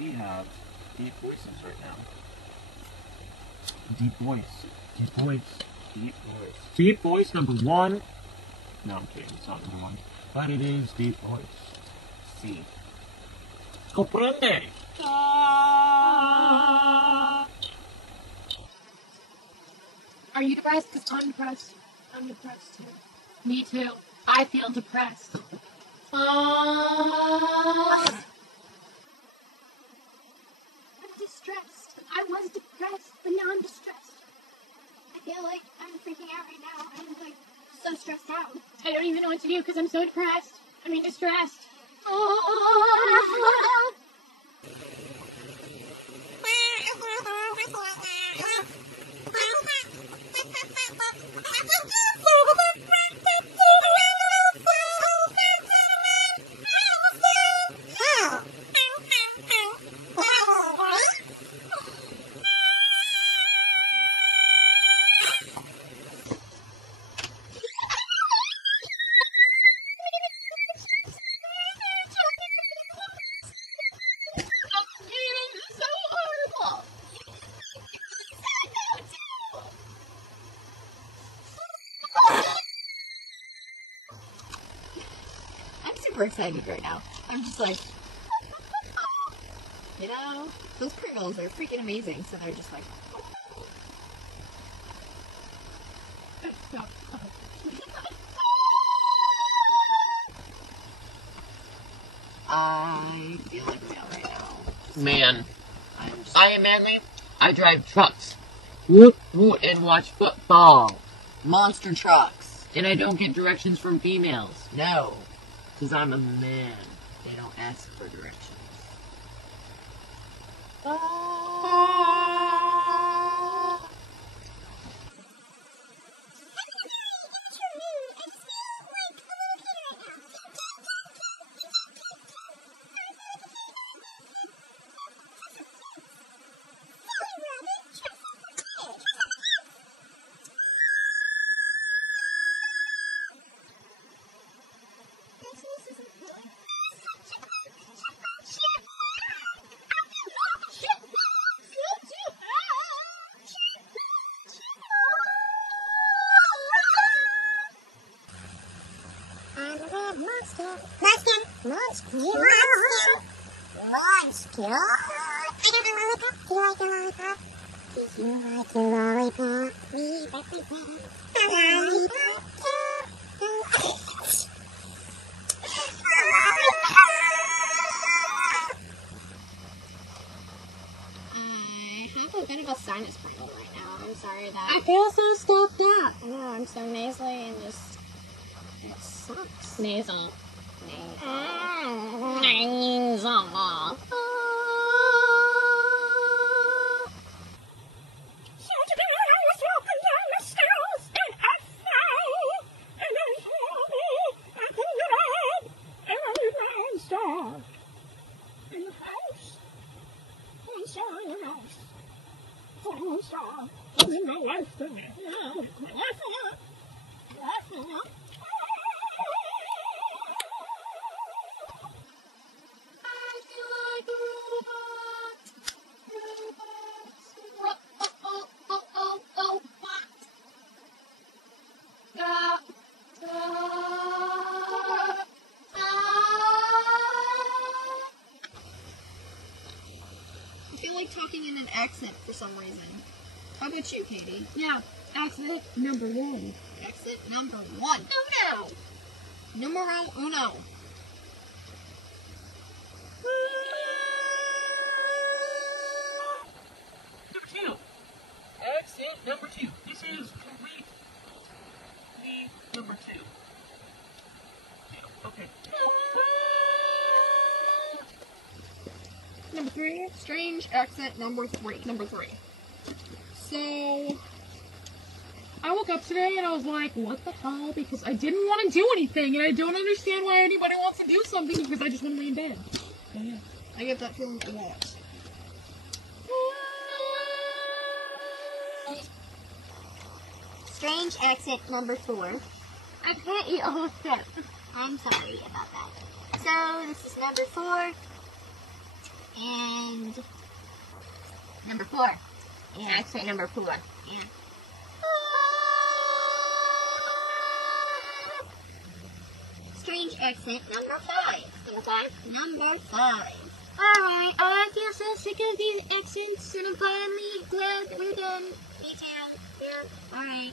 we have deep voices right now. Deep voice. Deep voice. Deep voice. Deep voice number 1. No, I'm kidding. It's not number 1. But it is deep voice. C. Comprende? Are you depressed? Because I'm depressed. I'm depressed too. Me too. I feel depressed. I'm distressed. I was depressed, but now I'm distressed. I feel like I'm freaking out right now. I'm like so stressed out. I don't even know what to do because I'm so depressed. I mean distressed. Super excited right now. I'm just like, you know, those Pringles are freaking amazing, so they're just like, I feel like real right now. Man, I am manly. I drive trucks. And watch football. Monster trucks. And I don't get directions from females. No. Because I'm a man. They don't ask for directions. Sinus Pringle right now. I'm sorry that I feel so stuffed up. I know, I'm so nasally and just it sucks. Nasal. I feel like talking in an accent for some reason. How about you, Kaitie? Yeah, exit number 1. Exit number 1. Uno! Numero uno. Number 2. Exit number 2. This is complete. Number 2. Okay. Number 3. Strange exit number 3. Number 3. So, I woke up today and I was like, what the hell? Because I didn't want to do anything, and I don't understand why anybody wants to do something because I just want to lay in bed. So, yeah. I get that feeling a lot. Strange exit number 4. I can't eat a whole step. I'm sorry about that. So, this is number 4. And number 4. Yeah, accent number 4. Yeah. Strange accent number 5. Number 5. Alright, I feel so sick of these accents, and I'm finally glad that we're done. Me too. Yeah. Alright.